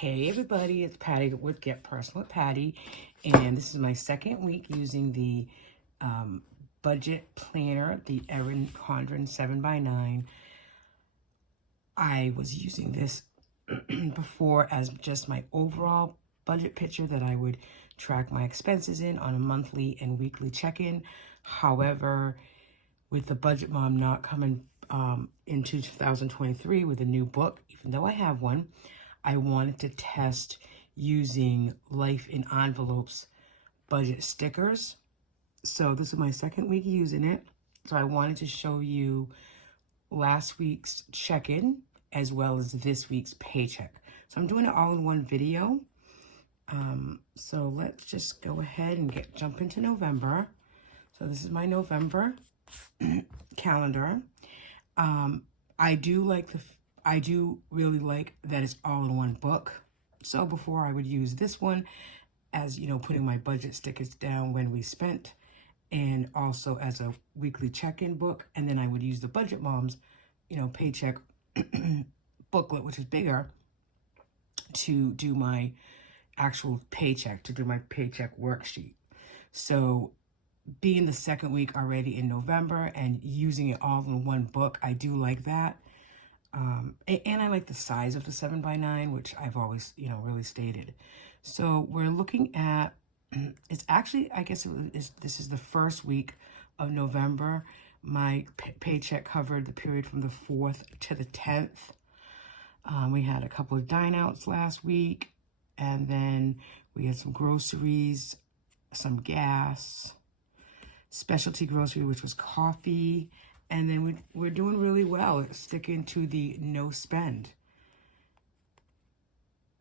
Hey everybody, it's Patty with Get Personal with Patty, and this is my second week using the budget planner, the Erin Condren 7x9. I was using this before as just my overall budget picture that I would track my expenses in on a monthly and weekly check-in. However, with the Budget Mom not coming into 2023 with a new book, even though I have one, I wanted to test using Life in Envelopes budget stickers. So this is my second week using it. So I wanted to show you last week's check-in as well as this week's paycheck. So I'm doing it all in one video. So let's just go ahead and jump into November. So this is my November calendar. I do really like that it's all in one book. So before I would use this one as, putting my budget stickers down when we spent, and also as a weekly check-in book. And then I would use the Budget Mom's, paycheck booklet, which is bigger, to do my actual paycheck, to do my paycheck worksheet. So being the second week already in November and using it all in one book, I do like that. And I like the size of the 7x9, which I've always, really stated. So we're looking at, it's actually, I guess this is the first week of November. My paycheck covered the period from the 4th to the 10th. We had a couple of dine outs last week, and then we had some groceries, some gas, specialty grocery, which was coffee. And then we're doing really well, sticking to the no spend.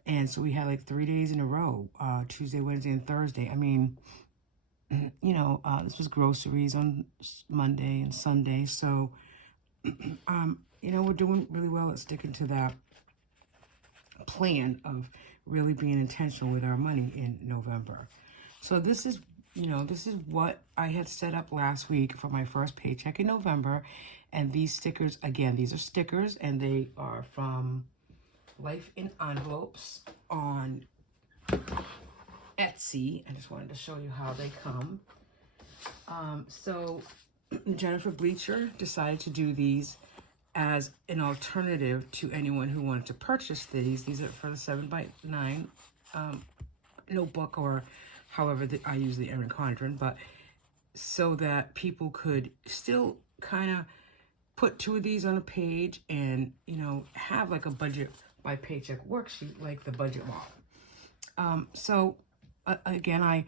And so we had like 3 days in a row, Tuesday, Wednesday, and Thursday. I mean, this was groceries on Monday and Sunday. So, we're doing really well at sticking to that plan of really being intentional with our money in November. So this is what I had set up last week for my first paycheck in November. And these stickers, again, these are stickers, and they are from Life in Envelopes on Etsy. I just wanted to show you how they come. So Jennifer Bleacher decided to do these as an alternative to anyone who wanted to purchase these. These are for the 7x9 notebook, or however I use the Erin Condren, but so that people could still kind of put 2 of these on a page and, have like a budget by paycheck worksheet like the Budget Mom. Again, I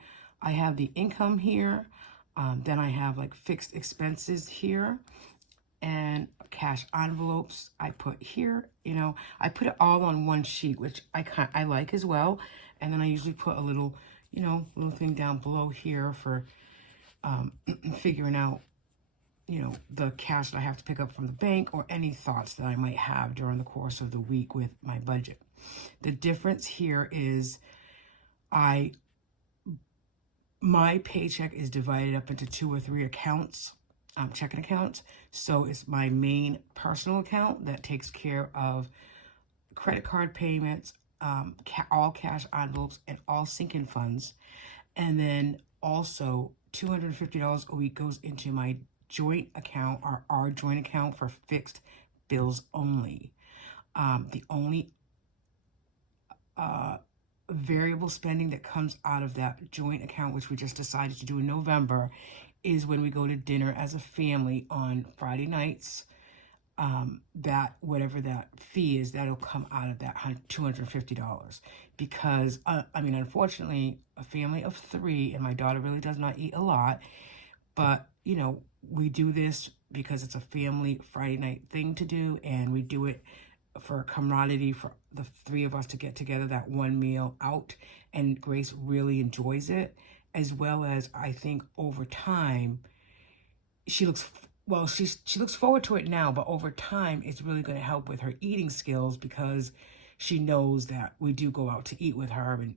have the income here. Then I have like fixed expenses here, and cash envelopes I put here. I put it all on one sheet, which I like as well. And then I usually put a little little thing down below here for figuring out, the cash that I have to pick up from the bank, or any thoughts that I might have during the course of the week with my budget. The difference here is my paycheck is divided up into 2 or 3 accounts, checking accounts. So it's my main personal account that takes care of credit card payments, all cash envelopes, and all sinking funds. And then also $250 a week goes into my joint account, or our joint account, for fixed bills only. The only variable spending that comes out of that joint account, which we just decided to do in November, is when we go to dinner as a family on Friday nights. That whatever that fee is, that'll come out of that $250, because unfortunately, a family of 3, and my daughter really does not eat a lot, but we do this because it's a family Friday night thing to do, and we do it for camaraderie, for the 3 of us to get together that one meal out. And Grace really enjoys it, as well as I think over time she looks forward to it now, but over time it's really going to help with her eating skills, because she knows that we do go out to eat with her, and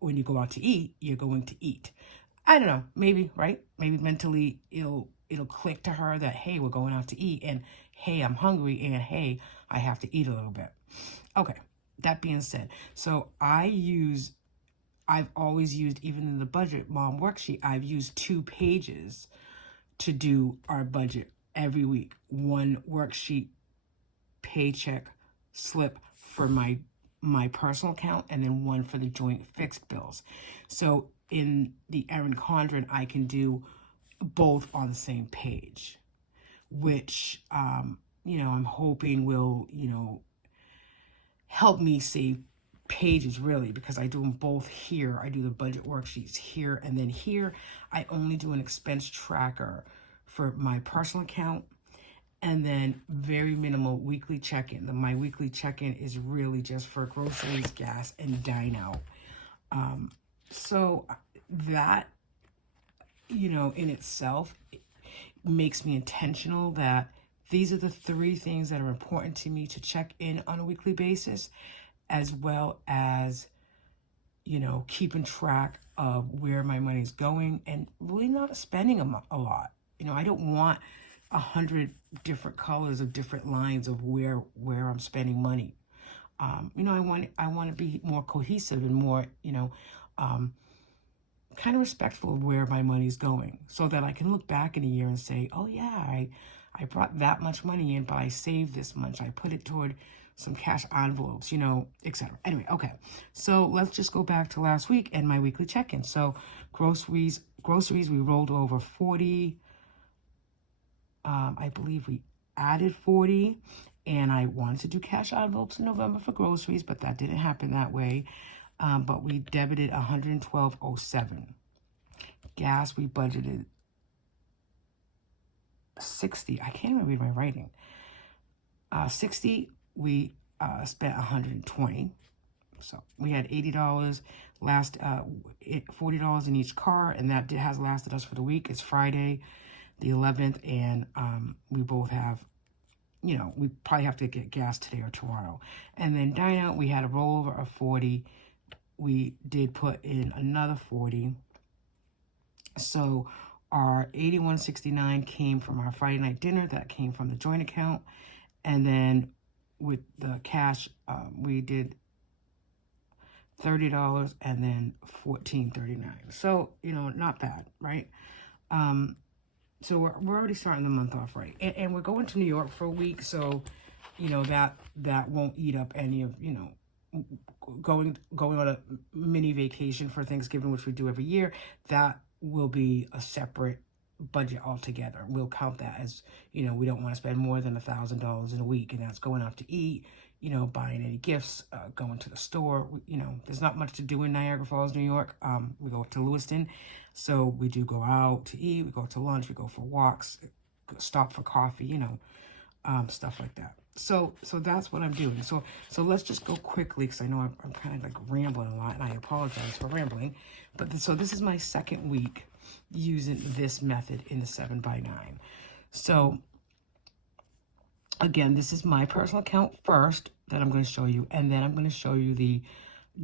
when you go out to eat, you're going to eat. I don't know, maybe, right? Maybe mentally it'll click to her that, hey, we're going out to eat, and hey, I'm hungry, and hey, I have to eat a little bit. Okay, that being said, so I've always used, even in the budget mom worksheet, I've used 2 pages to do our budget every week. One worksheet paycheck slip for my personal account, and then one for the joint fixed bills. So in the Erin Condren, I can do both on the same page, which I'm hoping will help me save pages, really, because I do them both here. I do the budget worksheets here, and then here I only do an expense tracker for my personal account, and then very minimal weekly check-in. My weekly check-in is really just for groceries, gas, and dine out. So that, in itself makes me intentional that these are the 3 things that are important to me to check in on a weekly basis, as well as, keeping track of where my money's going and really not spending a lot. I don't want 100 different colors of different lines of where I'm spending money. I want to be more cohesive and more, kind of respectful of where my money's going, so that I can look back in a year and say, oh yeah, I brought that much money in, but I saved this much. I put it toward some cash envelopes, etc. Anyway, okay. So let's just go back to last week and my weekly check-in. So groceries, we rolled over 40. I believe we added 40, and I wanted to do cash envelopes in November for groceries, but that didn't happen that way. But we debited $112.07. Gas, we budgeted 60. I can't even read my writing. 60, we spent 120. So we had $80 $40 in each car, and that has lasted us for the week. It's Friday, the 11th, and we both have, we probably have to get gas today or tomorrow. And then dine out, we had a rollover of 40. We did put in another 40. So our $81.69 came from our Friday night dinner. That came from the joint account. And then with the cash, we did $30 and then $14.39. So, not bad, right? So we're already starting the month off right. And we're going to New York for a week. So, that won't eat up any of, going on a mini vacation for Thanksgiving, which we do every year. That will be a separate budget altogether. We'll count that as, we don't want to spend more than $1,000 in a week, and that's going out to eat, buying any gifts, going to the store. There's not much to do in Niagara Falls, New York. We go to Lewiston, so we do go out to eat, we go to lunch, we go for walks, stop for coffee, stuff like that. So that's what I'm doing. So let's just go quickly, because I know I'm kind of like rambling a lot, and I apologize for rambling. But so this is my second week using this method in the 7x9. So again, this is my personal account first that I'm going to show you, and then I'm going to show you the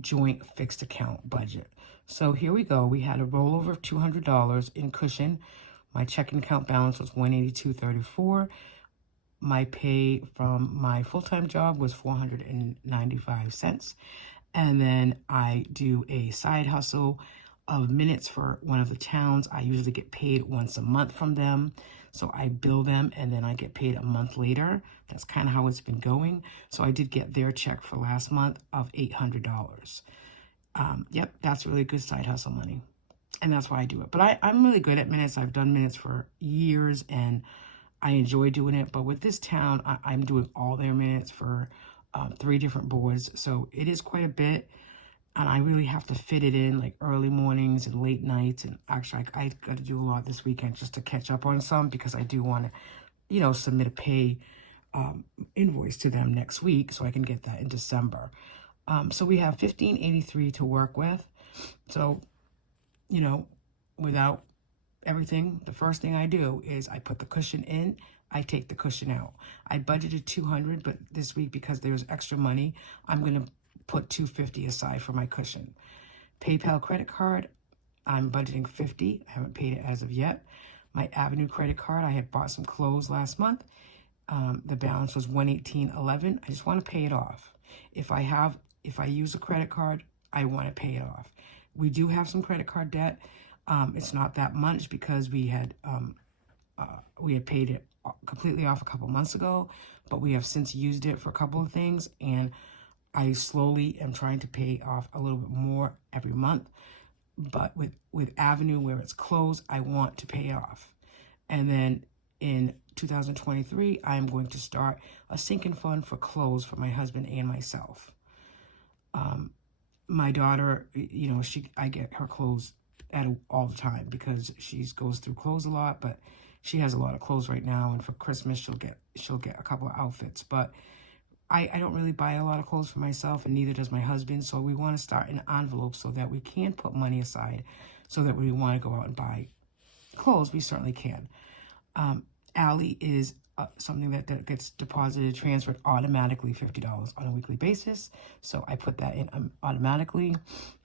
joint fixed account budget. So here we go. We had a rollover of $200 in cushion. My checking account balance was $182.34. My pay from my full-time job was $495. And then I do a side hustle of minutes for one of the towns. I usually get paid once a month from them. So I bill them, and then I get paid a month later. That's kind of how it's been going. So I did get their check for last month of $800. Yep, that's really good side hustle money. And that's why I do it. But I'm really good at minutes. I've done minutes for years, and I enjoy doing it. But with this town, I'm doing all their minutes for 3 different boards. So it is quite a bit. And I really have to fit it in, like early mornings and late nights. And actually, I got to do a lot this weekend just to catch up on some, because I do want to, submit a pay invoice to them next week so I can get that in December. So we have $15.83 to work with. So, without everything, the first thing I do is I put the cushion in, I take the cushion out. I budgeted $200, but this week, because there's extra money, I'm going to put $250 aside for my cushion. PayPal credit card, I'm budgeting $50. I haven't paid it as of yet. My Avenue credit card, I had bought some clothes last month. The balance was $118.11. I just want to pay it off. If I have if I use a credit card, I want to pay it off. We do have some credit card debt. It's not that much because we had paid it completely off a couple months ago, but we have since used it for a couple of things, and I slowly am trying to pay off a little bit more every month. But with Avenue, where it's closed, I want to pay it off. And then in 2023, I'm going to start a sinking fund for clothes for my husband and myself. My daughter, you know, I get her clothes all the time because she goes through clothes a lot, but she has a lot of clothes right now, and for Christmas she'll get a couple of outfits. But I don't really buy a lot of clothes for myself, and neither does my husband. So we want to start an envelope so that we can put money aside, so that when we want to go out and buy clothes, we certainly can. Allie is something that gets deposited, transferred automatically, $50 on a weekly basis. So I put that in automatically.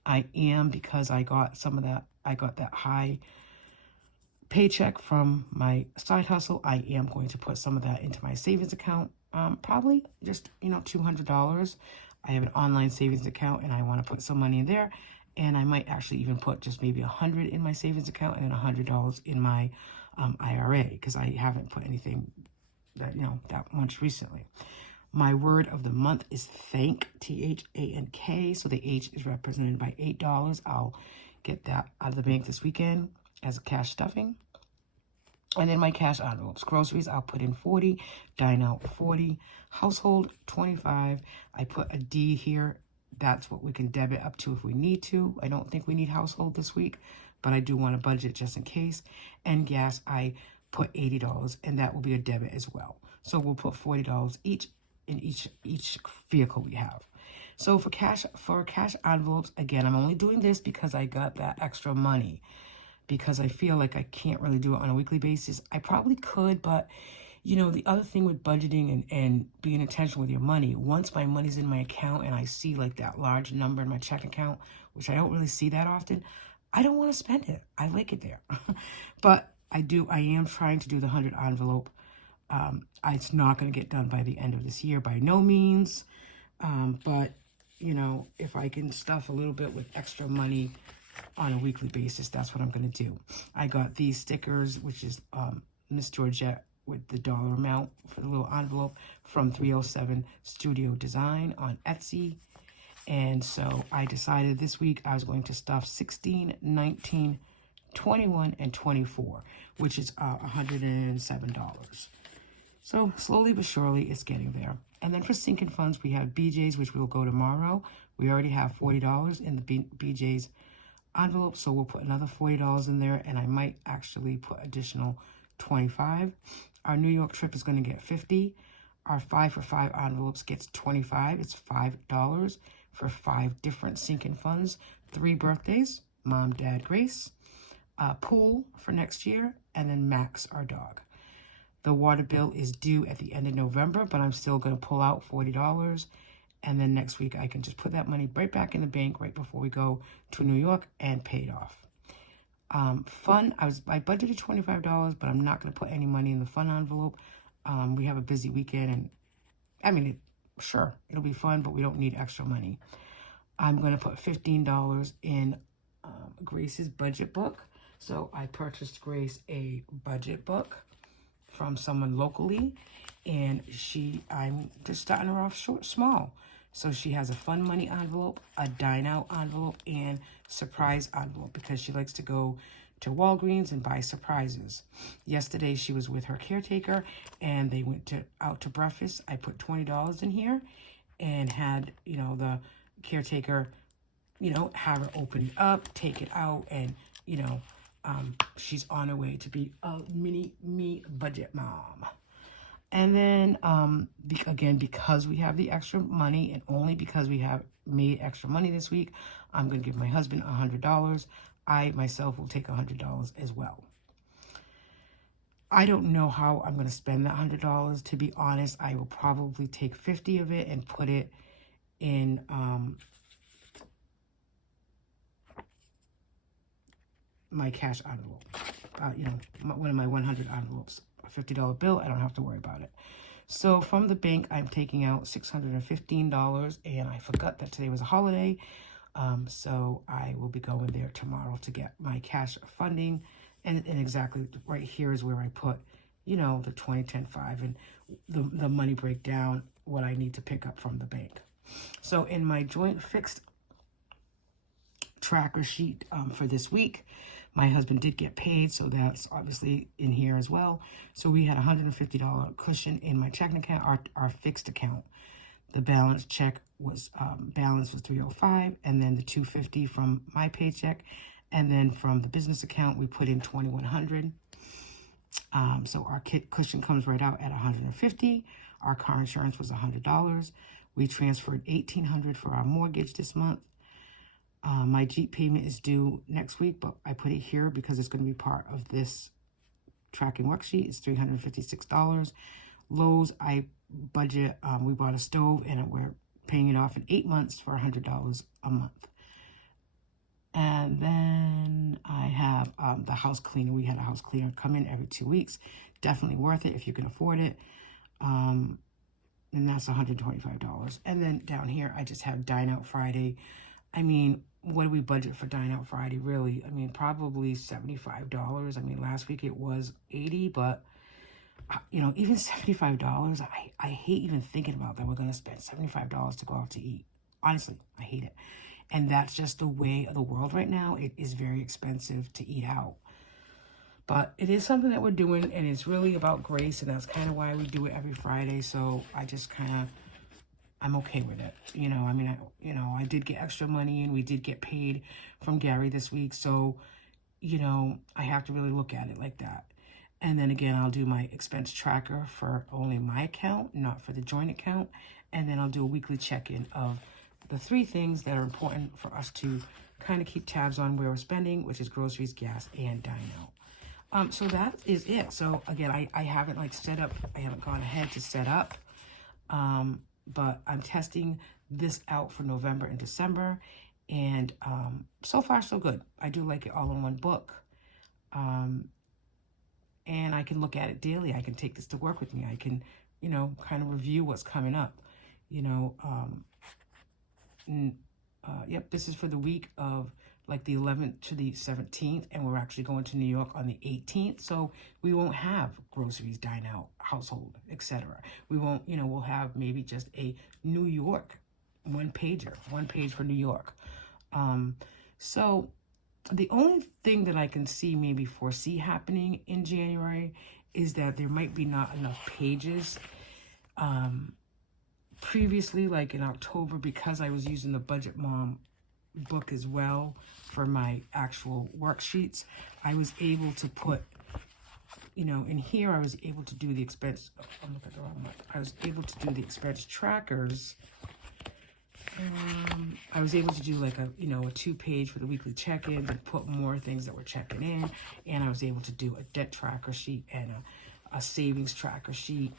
Because I got that high paycheck from my side hustle, I am going to put some of that into my savings account. Probably just, $200. I have an online savings account, and I want to put some money in there. And I might actually even put just maybe $100 in my savings account and then $100 in my IRA, because I haven't put anything that much recently. My word of the month is thank, THANK. So the H is represented by $8. I'll get that out of the bank this weekend as a cash stuffing. And then my cash envelopes. Groceries, I'll put in 40, dine out 40, household 25. I put a D here. That's what we can debit up to if we need to. I don't think we need household this week, but I do want to budget just in case. And gas, I put $80, and that will be a debit as well. So we'll put $40 each in each vehicle we have. So for cash envelopes, again, I'm only doing this because I got that extra money, because I feel like I can't really do it on a weekly basis. I probably could, but the other thing with budgeting and being intentional with your money, once my money's in my account and I see like that large number in my check account, which I don't really see that often, I don't want to spend it. I like it there. But I am trying to do the 100 envelope. It's not going to get done by the end of this year, by no means. But, if I can stuff a little bit with extra money on a weekly basis, that's what I'm going to do. I got these stickers, which is Miss Georgette with the dollar amount for the little envelope from 307 Studio Design on Etsy. And so I decided this week I was going to stuff 16, 19, 21, and 24, which is $107. So slowly but surely it's getting there. And then for sinking funds, we have BJ's, which will go tomorrow. We already have $40 in the BJ's envelope, so we'll put another $40 in there, and I might actually put additional $25. Our New York trip is going to get $50. Our 5 for 5 envelopes gets $25. It's $5 for 5 different sinking funds. 3 birthdays, Mom, Dad, Grace. Pool for next year, and then Max, our dog. The water bill is due at the end of November, but I'm still going to pull out $40. And then next week, I can just put that money right back in the bank right before we go to New York and pay it off. Fun, I budgeted $25, but I'm not going to put any money in the fun envelope. We have a busy weekend, and sure, it'll be fun, but we don't need extra money. I'm going to put $15 in Grace's budget book. So I purchased Grace a budget book from someone locally, and I'm just starting her off small. So she has a fun money envelope, a dine out envelope, and surprise envelope, because she likes to go to Walgreens and buy surprises. Yesterday she was with her caretaker, and they went out to breakfast. I put $20 in here and had, the caretaker, have her open it up, take it out, and, she's on her way to be a mini me budget mom. And then, again, because we have the extra money, and only because we have made extra money this week, I'm going to give my husband $100. I, myself, will take $100 as well. I don't know how I'm going to spend that $100. To be honest, I will probably take 50 of it and put it in, my cash envelope. One of my 100 envelopes. A $50 bill, I don't have to worry about it. So from the bank, I'm taking out $615, and I forgot that today was a holiday. So I will be going there tomorrow to get my cash funding. And exactly right here is where I put, you know, the 2010-5 and the money breakdown, what I need to pick up from the bank. So in my joint fixed tracker sheet for this week, my husband did get paid, so that's obviously in here as well. So we had a $150 cushion in my checking account, our fixed account. The balance check was balance was $305, and then the $250 from my paycheck, and then from the business account we put in $2,100. So our cushion comes right out at $150. Our car insurance was $100. We transferred $1,800 for our mortgage this month. My Jeep payment is due next week, but I put it here because it's going to be part of this tracking worksheet. It's $356. Lowe's, I budget, we bought a stove, and we're paying it off in 8 months for $100 a month. And then I have the house cleaner. We had a house cleaner come in every 2 weeks. Definitely worth it if you can afford it. And that's $125. And then down here, I just have Dine Out Friday. I mean, what do we budget for Dine Out Friday, really? I mean, probably $75. I mean, last week it was $80, but, you know, even $75, I hate even thinking about that we're going to spend $75 to go out to eat. Honestly, I hate it. And that's just the way of the world right now. It is very expensive to eat out. But it is something that we're doing, and it's really about grace, and that's kind of why we do it every Friday. So I just kind of, I'm okay with it. You know, I mean, I did get extra money, and we did get paid from Gary this week. So, you know, I have to really look at it like that. And then again, I'll do my expense tracker for only my account, not for the joint account. And then I'll do a weekly check-in of the 3 things that are important for us to kind of keep tabs on where we're spending, which is groceries, gas, and dine out. So that is it. So again, I haven't like set up, I haven't gone ahead to set up, but I'm testing this out for November and December, and so far so good. I do like it all in one book, and I can look at it daily. I can take this to work with me. I can, you know, kind of review what's coming up, you know. Yep, this is for the week of like the 11th to the 17th, and we're actually going to New York on the 18th, so we won't have groceries, dine out, household, etc. We won't, you know, we'll have maybe just a New York one page for New York. So the only thing that I can maybe foresee happening in January is that there might be not enough pages. Previously, like in October, because I was using the Budget Mom book as well for my actual worksheets, I was able to put, you know, in here I was able to do the expense, I'm looking at the wrong one. I was able to do the expense trackers. I was able to do like a, you know, a 2-page for the weekly check-ins and put more things that we're checking in, and I was able to do a debt tracker sheet and a savings tracker sheet.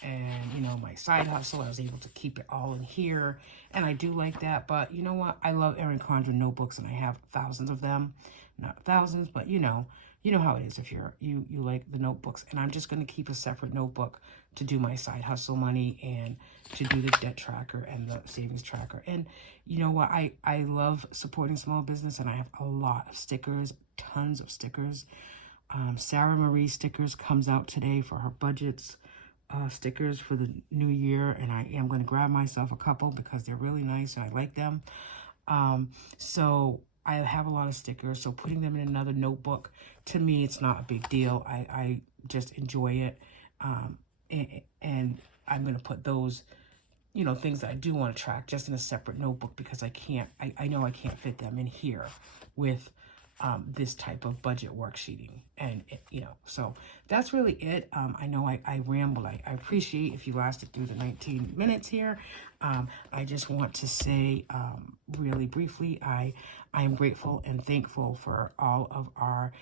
And, you know, my side hustle, I was able to keep it all in here. And I do like that. But you know what? I love Erin Condren notebooks, and I have thousands of them. Not thousands, but you know how it is if you like the notebooks. And I'm just going to keep a separate notebook to do my side hustle money and to do the debt tracker and the savings tracker. And you know what? I love supporting small business, and I have a lot of stickers, tons of stickers. Sarah Marie stickers comes out today for her budgets. Stickers for the new year, and I am going to grab myself a couple because they're really nice and I like them. So I have a lot of stickers, so putting them in another notebook, to me, it's not a big deal. I just enjoy it. And I'm going to put those, you know, things that I do want to track just in a separate notebook because I know I can't fit them in here with this type of budget worksheeting. And you know, so that's really it. I know I rambled. I appreciate if you lasted through the 19 minutes here. I just want to say really briefly, I am grateful and thankful for all of our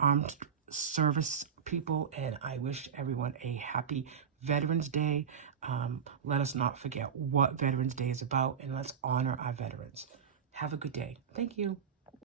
armed service people, and I wish everyone a happy Veterans Day. Let us not forget what Veterans Day is about, and let's honor our veterans. Have a good day. Thank you.